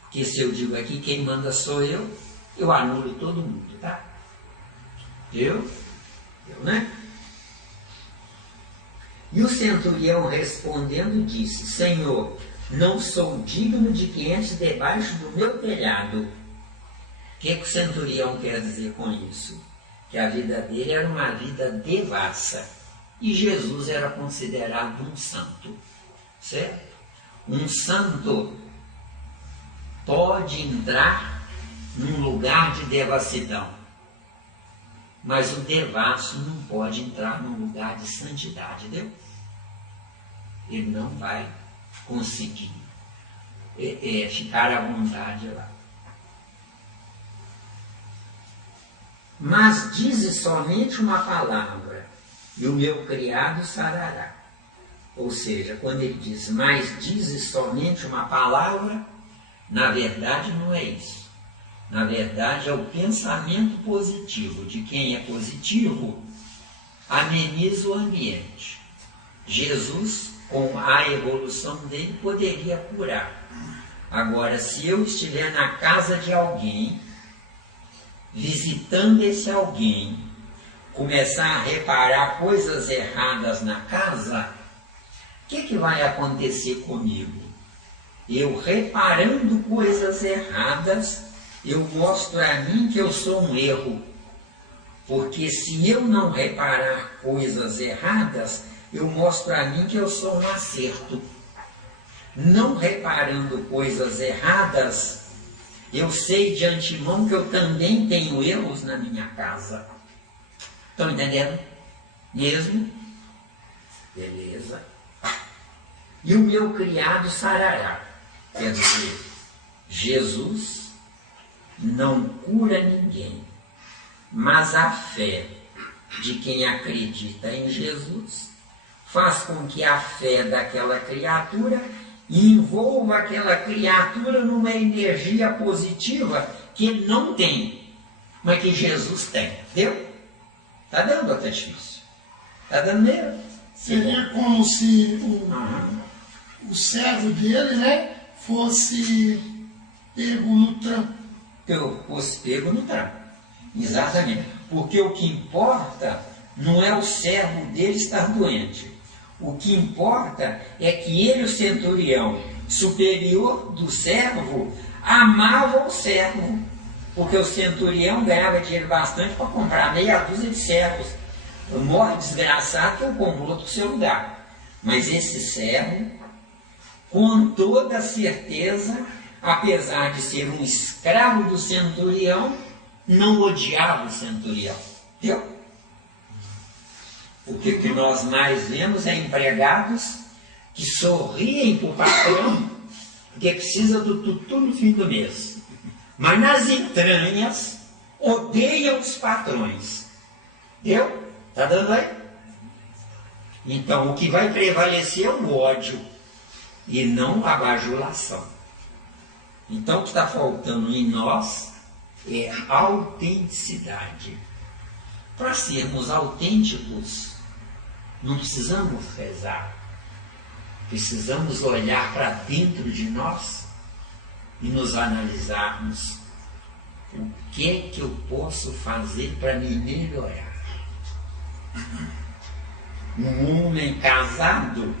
Porque se eu digo: aqui quem manda sou eu anulo todo mundo, tá? Viu? Né? E o centurião respondendo disse: Senhor, não sou digno de que entre debaixo do meu telhado. O que o centurião quer dizer com isso? Que a vida dele era uma vida devassa. E Jesus era considerado um santo. Certo? Um santo pode entrar num lugar de devassidão. Mas o devasso não pode entrar num lugar de santidade, entendeu? Ele não vai conseguir ficar à vontade lá. Mas dize somente uma palavra, e o meu criado sarará. Ou seja, quando ele diz, mas dize somente uma palavra, na verdade não é isso. Na verdade é o pensamento positivo. De quem é positivo, ameniza o ambiente. Jesus, com a evolução dele, poderia curar. Agora, se eu estiver na casa de alguém, visitando esse alguém, começar a reparar coisas erradas na casa, o que vai acontecer comigo? Eu reparando coisas erradas, eu mostro a mim que eu sou um erro. Porque se eu não reparar coisas erradas, eu mostro a mim que eu sou um acerto. Não reparando coisas erradas, eu sei de antemão que eu também tenho erros na minha casa. Estão entendendo? Mesmo? Beleza. E o meu criado sarará. Quer dizer, Jesus não cura ninguém, mas a fé de quem acredita em Jesus faz com que a fé daquela criatura envolva aquela criatura numa energia positiva que ele não tem, mas que Jesus tem. Deu? Está dando ou está difícil? Está dando mesmo? Seria como se o servo dele, né, fosse pego no trampo. Fosse pego no trampo. Exatamente. Porque o que importa não é o servo dele estar doente. O que importa é que ele, o centurião, superior do servo, amava o servo. Porque o centurião ganhava dinheiro bastante para comprar meia dúzia de servos. Morre desgraçado que eu compro outro para o seu lugar. Mas esse servo, com toda certeza, apesar de ser um escravo do centurião, não odiava o centurião. Viu? Porque o que nós mais vemos é empregados que sorriem para o patrão porque precisa do tutu no fim do mês. Mas nas entranhas odeiam os patrões. Viu? Está dando aí? Então o que vai prevalecer é o ódio e não a bajulação. Então o que está faltando em nós é autenticidade. Para sermos autênticos, não precisamos rezar. Precisamos olhar para dentro de nós e nos analisarmos. O que eu posso fazer para me melhorar? Um homem casado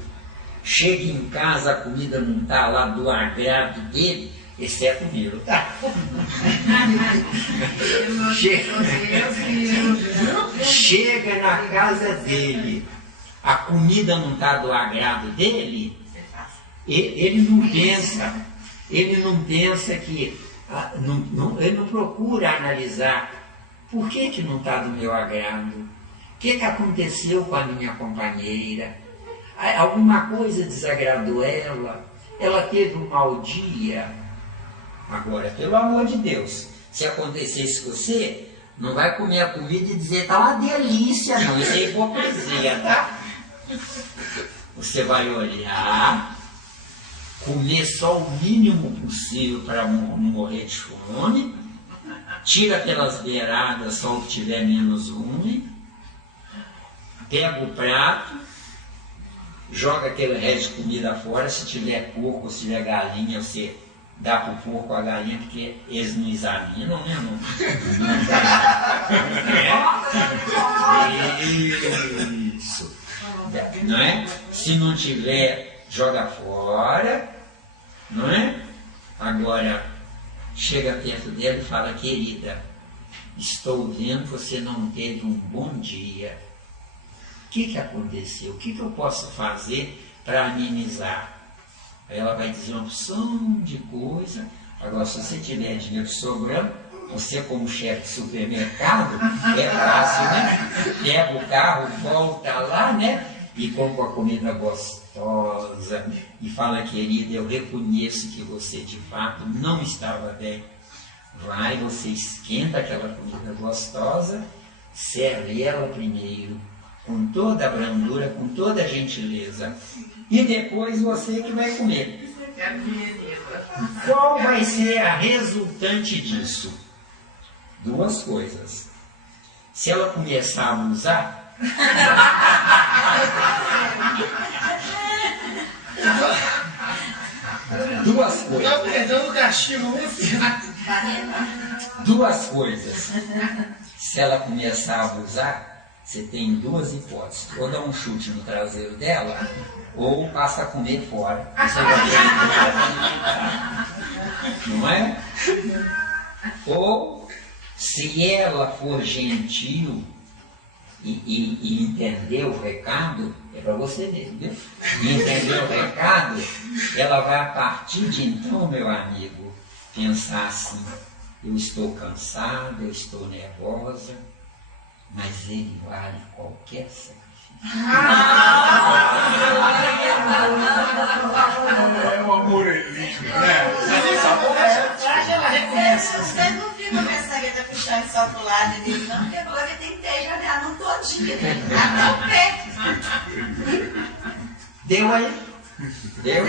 chega em casa, a comida não está lá do agrado dele, exceto o meu, tá? Chega na casa dele, a comida não está do agrado dele, ele não pensa que, ele não procura analisar por que não está do meu agrado, o que aconteceu com a minha companheira, alguma coisa desagradou ela teve um mau dia. Agora, pelo amor de Deus, se acontecesse com você, não vai comer a comida e dizer, tá uma delícia, não, isso é hipocrisia, tá? Você vai olhar, comer só o mínimo possível para não morrer de fome, tira pelas beiradas só o que tiver menos ruim, pega o prato, joga aquele resto de comida fora, se tiver porco, se tiver galinha, você dá para o porco a galinha, porque eles não examinam, né, irmão? Isso. Não é? Se não tiver, joga fora, não é? Agora, chega perto dela e fala: querida, estou vendo que você não teve um bom dia. O que aconteceu? O que eu posso fazer para amenizar? Aí ela vai dizer uma opção de coisa. Agora, se você tiver dinheiro sobrando, você como chefe de supermercado, é fácil, né? Pega o carro, volta lá, né? E compra a comida gostosa e fala: querida, eu reconheço que você de fato não estava bem. Vai, você esquenta aquela comida gostosa, serve ela primeiro, com toda a brandura, com toda a gentileza. E depois você que vai comer. Qual vai ser a resultante disso? Duas coisas. Se ela começar a abusar, duas coisas. Não perdendo o castigo. Duas coisas. Se ela começar a abusar, você tem duas hipóteses. Ou dá um chute no traseiro dela, ou passa a comer fora. Você vai ter que não é? Ou, se ela for gentil e entender o recado, é para você ver, viu? E entender o recado, ela vai, a partir de então, meu amigo, pensar assim: eu estou cansada, eu estou nervosa, mas ele vale qualquer sacrifício. É um amor livre, né? Vocês não ficam pensando que tá puxando só pro lado dele, não, porque a Glória tem que ter já no todinho, até o pé. Deu aí? Deu?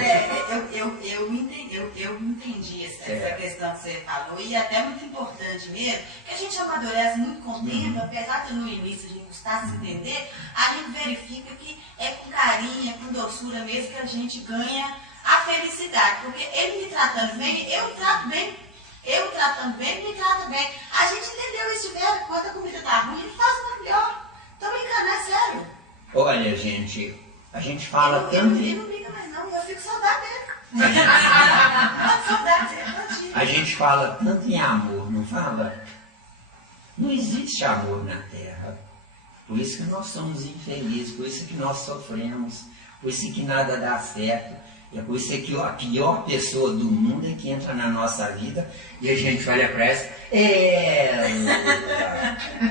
Eu entendi essa questão que você falou, e até muito importante mesmo, que a gente amadurece muito com o tempo, apesar de no início a gente custar se entender, a gente verifica que é com carinho, é com doçura mesmo que a gente ganha a felicidade, porque ele me tratando bem, eu trato bem. Eu tratando bem, ele me trata bem. A gente entendeu isso, velho, quando a comida tá ruim, ele faz uma melhor. Tô brincando, é sério. Olha, gente, a gente fala tanto. Ele não briga mais não, eu fico saudade dele. Saudade dele. A gente fala tanto em amor, não fala? Não existe amor na Terra. Por isso que nós somos infelizes, por isso que nós sofremos, por isso que nada dá certo. É por isso que a pior pessoa do mundo é que entra na nossa vida e a gente olha para essa,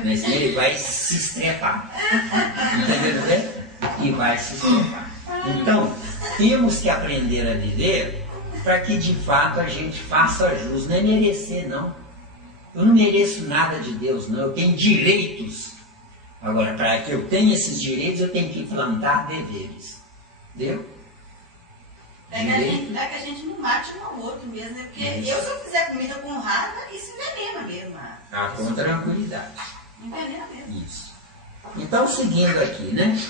mas ele vai se estrepar. Entendeu? E vai se estrepar. Então, temos que aprender a viver para que de fato a gente faça jus. Não é merecer, não. Eu não mereço nada de Deus, não. Eu tenho direitos. Agora, para que eu tenha esses direitos, eu tenho que plantar deveres. Entendeu? É que a gente não mate um ao outro mesmo, né? Porque se eu fizer comida com raiva, isso envenena mesmo. Com tranquilidade. Envenena mesmo. Isso. Então, seguindo aqui, né?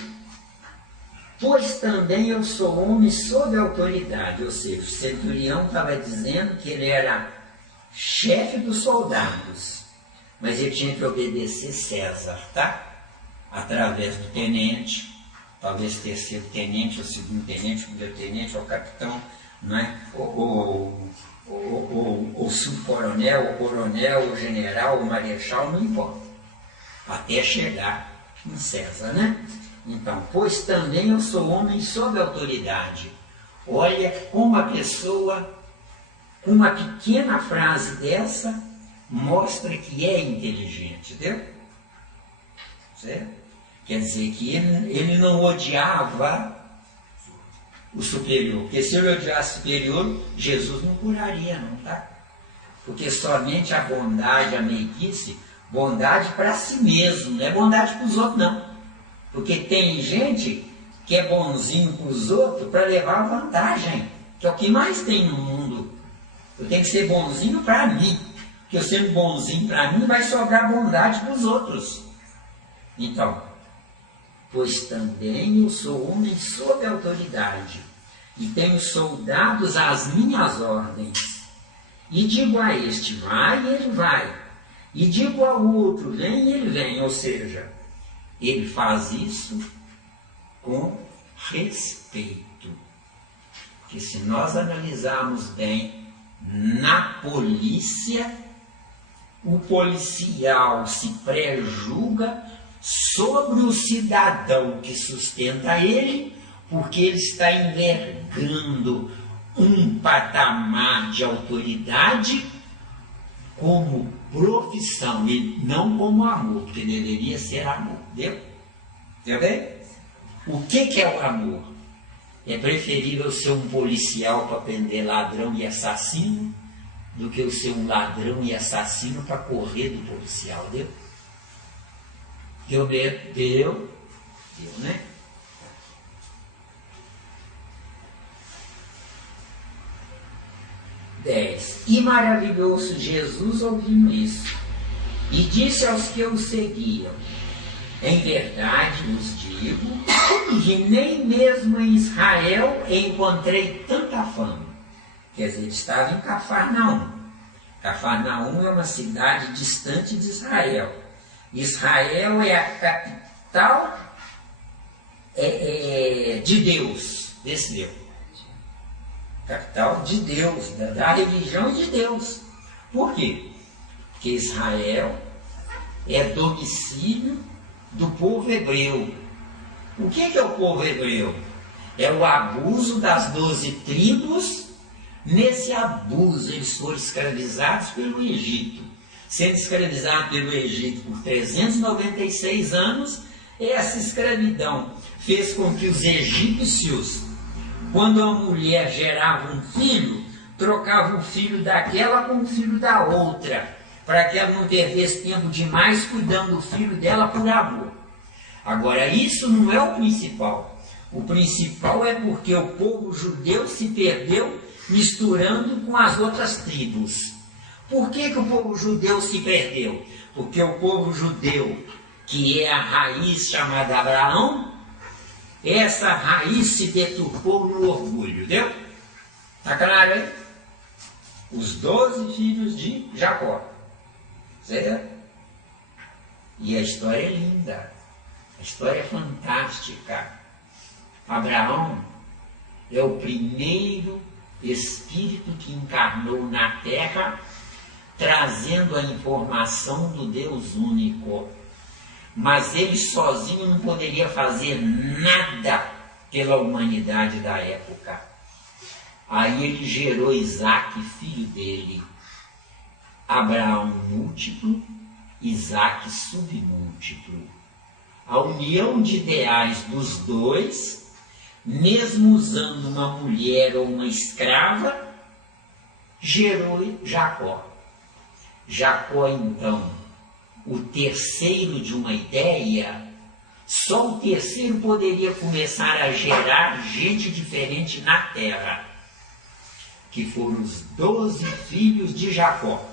Pois também eu sou homem sob autoridade. Ou seja, o centurião estava dizendo que ele era chefe dos soldados, mas ele tinha que obedecer César, tá? Através do tenente. Talvez terceiro tenente, ou segundo tenente, primeiro tenente, ou capitão, não é? ou subcoronel, ou coronel, ou general, ou marechal, não importa. Até chegar em César, né? Então, pois também eu sou homem sob autoridade. Olha como a pessoa, com uma pequena frase dessa, mostra que é inteligente, entendeu? Certo? Quer dizer que ele não odiava o superior, porque se ele odiasse o superior, Jesus não curaria, não, tá? Porque somente a bondade, a meiguice, bondade para si mesmo, não é bondade para os outros, não. Porque tem gente que é bonzinho para os outros para levar vantagem, que é o que mais tem no mundo. Eu tenho que ser bonzinho para mim, porque eu sendo bonzinho para mim vai sobrar bondade para os outros. Então, pois também eu sou homem sob autoridade, e tenho soldados às minhas ordens. E digo a este, vai, ele vai. E digo ao outro, vem, ele vem. Ou seja, ele faz isso com respeito. que se nós analisarmos bem, na polícia, o policial se pré-julga sobre o cidadão que sustenta ele, porque ele está envergando um patamar de autoridade como profissão e não como amor, porque deveria ser amor. Entendeu bem? O que é o amor? É preferível ser um policial para prender ladrão e assassino do que eu ser um ladrão e assassino para correr do policial. Deu, né? 10. E maravilhou-se Jesus ouvindo isso, e disse aos que o seguiam: em verdade vos digo que nem mesmo em Israel encontrei tanta fama. Quer dizer, ele estava em Cafarnaum. Cafarnaum é uma cidade distante de Israel. Israel é a capital de Deus, desse Deus. Capital de Deus, da religião de Deus. Por quê? Porque Israel é domicílio do povo hebreu. O que é o povo hebreu? É o abuso das 12 tribos. Nesse abuso eles foram escravizados pelo Egito. Sendo escravizados pelo Egito por 396 anos, essa escravidão fez com que os egípcios, quando a mulher gerava um filho, trocava o filho daquela com o filho da outra, para que ela não perdesse tempo demais cuidando do filho dela por amor. Agora, isso não é o principal. O principal é porque o povo judeu se perdeu misturando com as outras tribos. Por que o povo judeu se perdeu? Porque o povo judeu, que é a raiz chamada Abraão, essa raiz se deturpou no orgulho, viu? Está claro, hein? Os 12 filhos de Jacó. Certo? E a história é linda. A história é fantástica. Abraão é o primeiro espírito que encarnou na terra, trazendo a informação do Deus único. Mas ele sozinho não poderia fazer nada pela humanidade da época. Aí ele gerou Isaac, filho dele. Abraão múltiplo, Isaac submúltiplo. A união de ideais dos dois, mesmo usando uma mulher ou uma escrava, gerou Jacó. Jacó, então, o terceiro de uma ideia, só o terceiro poderia começar a gerar gente diferente na terra, que foram os 12 filhos de Jacó.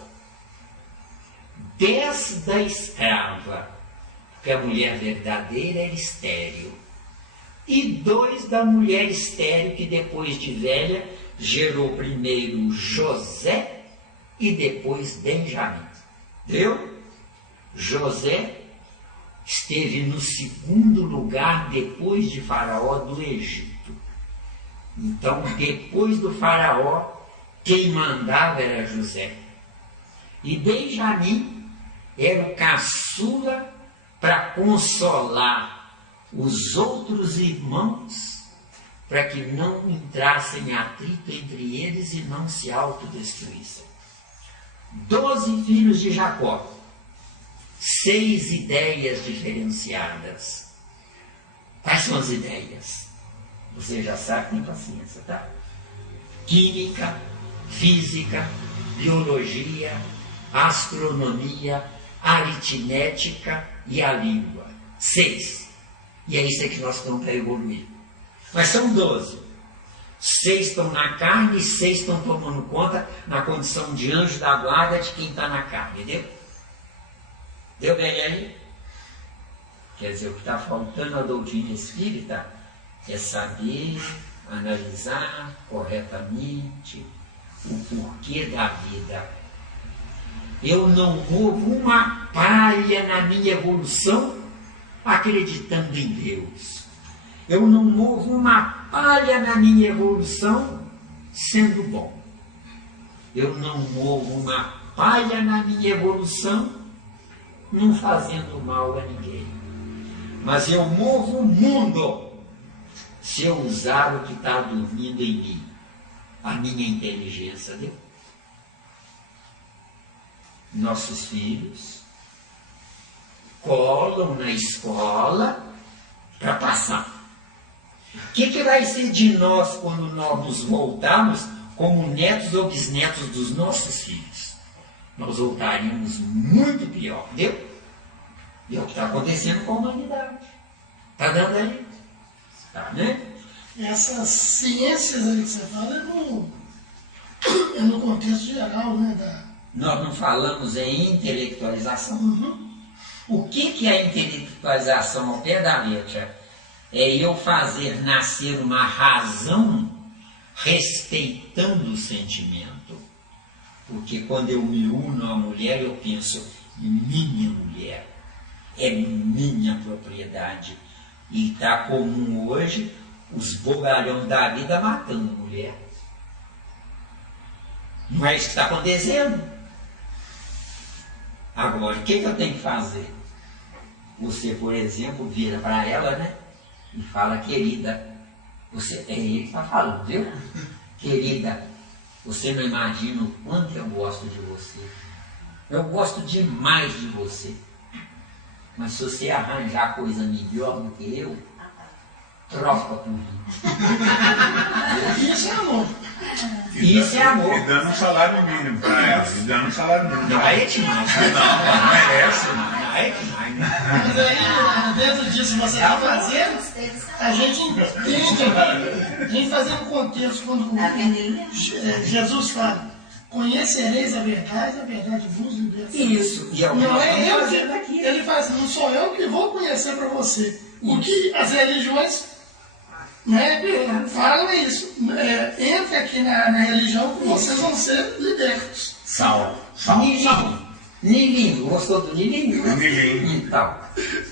10 da escrava, porque a mulher verdadeira era estéril, e 2 da mulher estéril, que depois de velha gerou primeiro José e depois Benjamim. Viu? José esteve no segundo lugar depois de Faraó do Egito. Então, depois do Faraó, quem mandava era José. E Benjamim era o caçula para consolar os outros irmãos, para que não entrassem em atrito entre eles e não se autodestruíssem. 12 filhos de Jacó, 6 ideias diferenciadas. Quais são as ideias? Você já sabe, tem paciência, tá? Química, física, biologia, astronomia, aritmética e a língua. 6. E é isso que nós estamos para evoluir. Mas são 12. 6 estão na carne e 6 estão tomando conta na condição de anjo da guarda de quem está na carne. Entendeu? Deu bem aí? Quer dizer, o que está faltando à doutrina espírita é saber analisar corretamente o porquê da vida. Eu não movo uma palha na minha evolução acreditando em Deus. Eu não movo uma palha na minha evolução sendo bom. Eu não movo uma palha na minha evolução, não fazendo mal a ninguém. Mas eu movo o mundo se eu usar o que está dormindo em mim, a minha inteligência. Viu? Nossos filhos colam na escola para passar. O que vai ser de nós quando nós nos voltarmos como netos ou bisnetos dos nossos filhos? Nós voltaríamos muito pior, entendeu? E é o que está acontecendo com a humanidade. Está dando aí? Tá, né? Essas ciências aí que você fala é no contexto geral, né? Nós não falamos em intelectualização. Uhum. O que é a intelectualização ao pé da letra? É eu fazer nascer uma razão respeitando o sentimento. Porque quando eu me uno à mulher, eu penso, minha mulher, é minha propriedade. E está comum hoje os bobalhões da vida matando a mulher. Não é isso que está acontecendo? Agora, o que eu tenho que fazer? Você, por exemplo, vira para ela, né? E fala, querida, você, é ele que está falando, viu? Querida, você não imagina o quanto eu gosto de você. Eu gosto demais de você. Mas se você arranjar coisa melhor do que eu, troca por mim. Isso é amor. Isso é amor. E dando um salário mínimo para ela. E dando um salário mínimo. Não, aí é demais. Não merece. Não, aí é demais, né? Mas aí, dentro disso que você está fazendo, a gente entende aqui, a gente fazendo um contexto, quando Jesus fala, conhecereis a verdade vos libertará. Isso. E é o que Não nós é estamos eu fazendo aqui. que, ele faz, não sou eu que vou conhecer para você. O que as religiões, né, falam é isso. Entre aqui na religião que vocês vão ser libertos. Sal. Nilinho. Gostou do Nilinho? Nilinho. Então,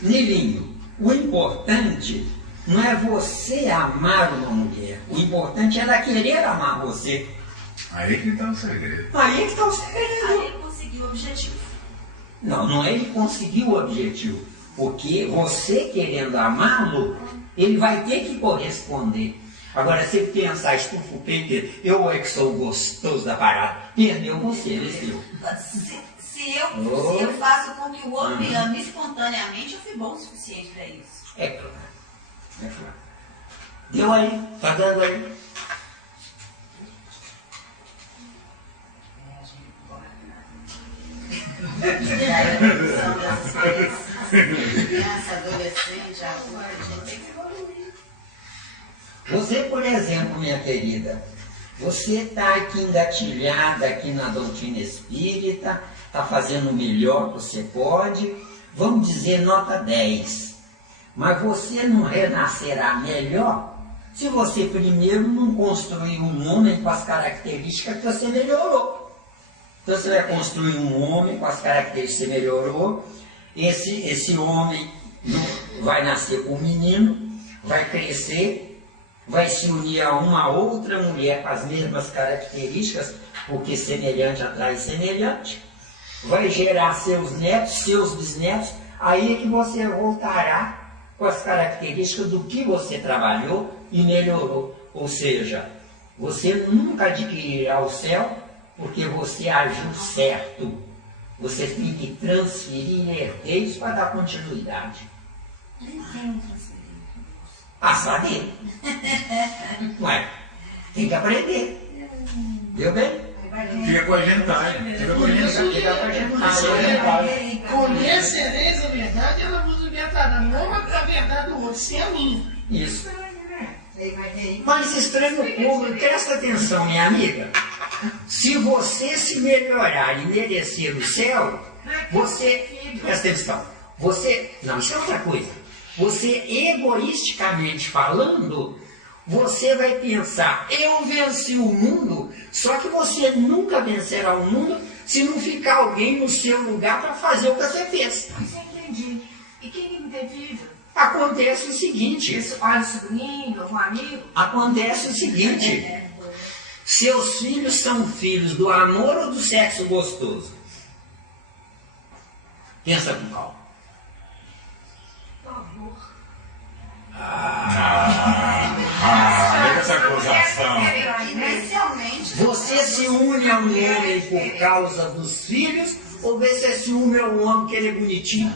Nilinho, o importante não é você amar uma mulher. O importante é ela querer amar você. Aí que está o segredo. Aí que está o segredo. Aí ele conseguiu o objetivo. Não é ele conseguir o objetivo. Porque você querendo amá-lo, ele vai ter que corresponder. Agora, se ele pensar, estufa o peito, eu é que sou gostoso da parada, perdeu você, venceu. Se eu faço com que o outro me ame espontaneamente, eu fui bom o suficiente para isso. É claro. É claro. Deu aí, tá dando aí. Criança, adolescente, adulto, a gente tem que evoluir. Você, por exemplo, minha querida, você está aqui engatilhada aqui na doutrina espírita, está fazendo o melhor que você pode, vamos dizer nota 10. Mas você não renascerá melhor se você primeiro não construir um homem com as características que você melhorou. Então você vai construir um homem com as características que você melhorou, esse homem vai nascer com um menino, vai crescer, vai se unir a uma outra mulher com as mesmas características, porque semelhante atrai semelhante, vai gerar seus netos, seus bisnetos, aí é que você voltará com as características do que você trabalhou e melhorou. Ou seja, você nunca adquirirá o céu porque você agiu certo. Você tem que transferir herdeiros para dar continuidade. Nem tem transferir. A saber. Ué, tem que aprender. Deu bem? Fica com a gentalha. Fica com a gentalha. Fica com a gentalha. Conhecereis a verdade, ela vos libertará. Não a verdade do outro, sim a minha. Isso. Mas estranho povo, presta atenção, minha amiga. Se você se melhorar e merecer o céu, você, presta atenção, você, não, isso é outra coisa. Você, egoisticamente falando, você vai pensar, eu venci o mundo, só que você nunca vencerá o mundo se não ficar alguém no seu lugar para fazer o que você fez. Isso eu entendi. E quem não tem filho? Acontece o seguinte. Olha o sobrinho, um amigo? Acontece o seguinte. Seus filhos são filhos do amor ou do sexo gostoso? Pensa com calma. Olha essa acusação. Inicialmente. Você se une a um homem por causa dos filhos ou você se une a um homem que ele é bonitinho?